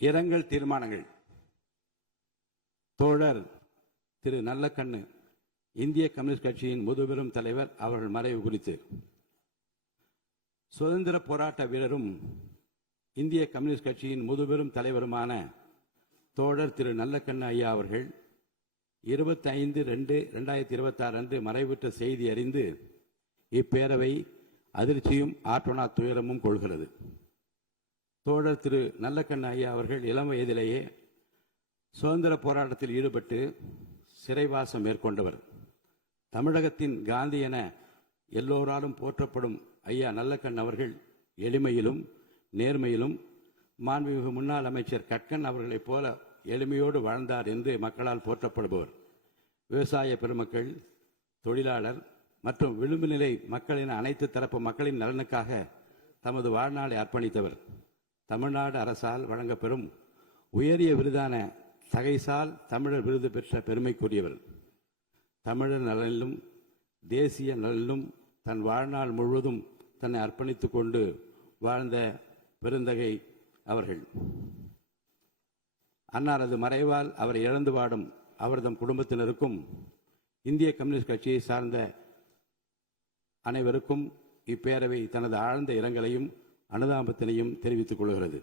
இரங்கல் தீர்மானங்கள். தோழர் திரு நல்லக்கண்ணு, இந்திய கம்யூனிஸ்ட் கட்சியின் முதுபெரும் தலைவர் அவர்கள் மறைவு குறித்து சுதந்திர போராட்ட வீரரும் இந்திய கம்யூனிஸ்ட் கட்சியின் முதுபெரும் தலைவருமான தோழர் திரு நல்லக்கண்ணு ஐயா அவர்கள் 25/2/2026 அன்று மறைவுற்ற செய்தி அறிந்து இப்பேரவை அதிர்ச்சியும் ஆற்றொணா துயரமும் கொள்கிறது. தோழர் திரு நல்லக்கண்ணு ஐயா அவர்கள் இளம் வயதிலேயே சுதந்திர போராட்டத்தில் ஈடுபட்டு சிறைவாசம் மேற்கொண்டவர். தமிழகத்தின் காந்தி என எல்லோராலும் போற்றப்படும் ஐயா நல்லக்கண்ணு அவர்கள் எளிமையிலும் நேர்மையிலும் மாண்புமிகு முன்னாள் அமைச்சர் கட்கன் அவர்களைப் போல எளிமையோடு வாழ்ந்தார் என்று மக்களால் போற்றப்படுபவர். விவசாய பெருமக்கள், தொழிலாளர் மற்றும் விளிம்பு நிலை மக்களின் அனைத்து தரப்பு மக்களின் நலனுக்காக தமது வாழ்நாளை அர்ப்பணித்தவர். தமிழ்நாடு அரசால் வழங்கப்பெறும் உயரிய விருதான தகைசால் தமிழர் விருது பெற்ற பெருமைக்குரியவர். தமிழர் நலனிலும் தேசிய நலனிலும் தன் வாழ்நாள் முழுவதும் தன்னை அர்ப்பணித்துக் கொண்டு வாழ்ந்த பெருந்தகை அவர்கள். அன்னாரது மறைவால் அவரை இழந்து வாடும் அவர்தம் குடும்பத்தினருக்கும் இந்திய கம்யூனிஸ்ட் கட்சியை சார்ந்த அனைவருக்கும் இப்பேரவை தனது ஆழ்ந்த இரங்கலையும் அனுதாபத்தினையும் தெரிவித்துக் கொள்கிறது.